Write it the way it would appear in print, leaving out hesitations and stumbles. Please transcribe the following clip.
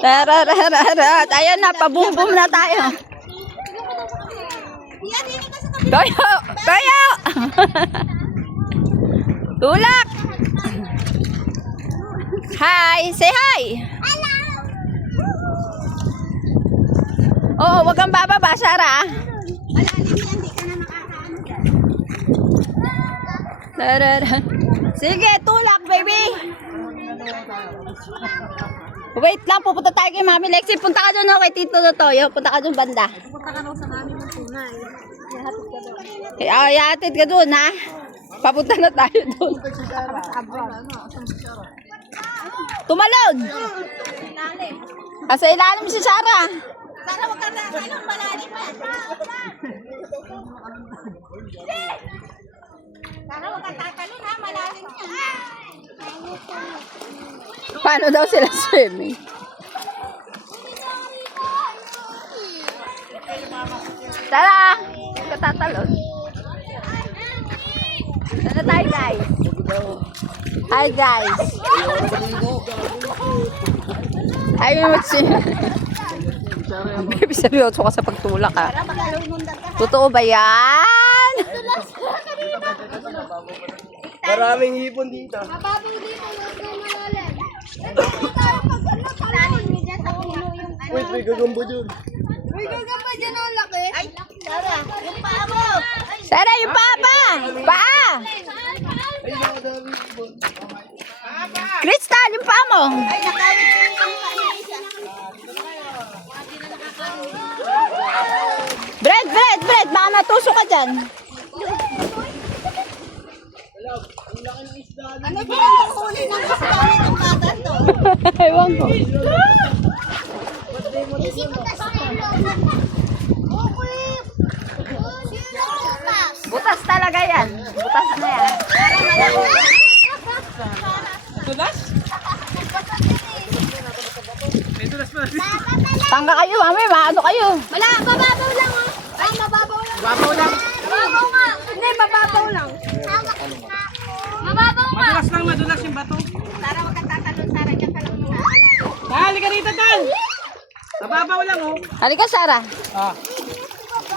Tararararat. Ayan na, pabum-bum na tayo. Toyo! Toyo! Tulak! Hi! Say hi! Oo, wag kang bababa, Sarah. Sige, tulak, baby. Wait lang, pupunta tayo kay Mami Lexi. Punta ka doon kay Tito Toyo. Punta ka doon banda. Punta ka daw sa mami ng tunay. Ihatid ka doon, ha? Papunta na tayo doon. Tumalon! Sa ilalim si Sarah. Sana wag ka na kalong malalim pa. Sana wag ka tatalon ha, malalim yan. Paano daw sila swimming? Tara! Huwag ka tatalon. Ano tayo, guys? Hi, guys. Ayaw mo baby, seryoso ka sa pagtulak, ha? Totoo ba yan? Maraming hipon dito. Mababaw dito yung malalim. Tanin mo dyan sa puno yung ano. Wait, may gagamba dyan. May gagamba dyan ang laki. Ay, Sara, yung paa mo. Sarah, yung papa! Paa! Crystal, yung paa mo! Ay, nakawit ko yung mukha niya isa. Bread! Baka matusok ka dyan. Ano ba ang huli ng isda nitong bata to? Ewan ko. Isip mo kasi Butas talaga yan. Butas na yan. Tulas? May tulas pa. Tangga kayo, mami. Maano kayo? Wala, mababaw lang oh. Ay, mababaw lang. Babaw lang. Mababaw nga. Hindi, mababaw lang. Mababaw nga. Madulas yung bato. Sara, wag kang tatalon, Sara. Diyan ka lang muna. Dali ka rito, Tal. Mababaw lang, oh. Halika, Sarah. Ah.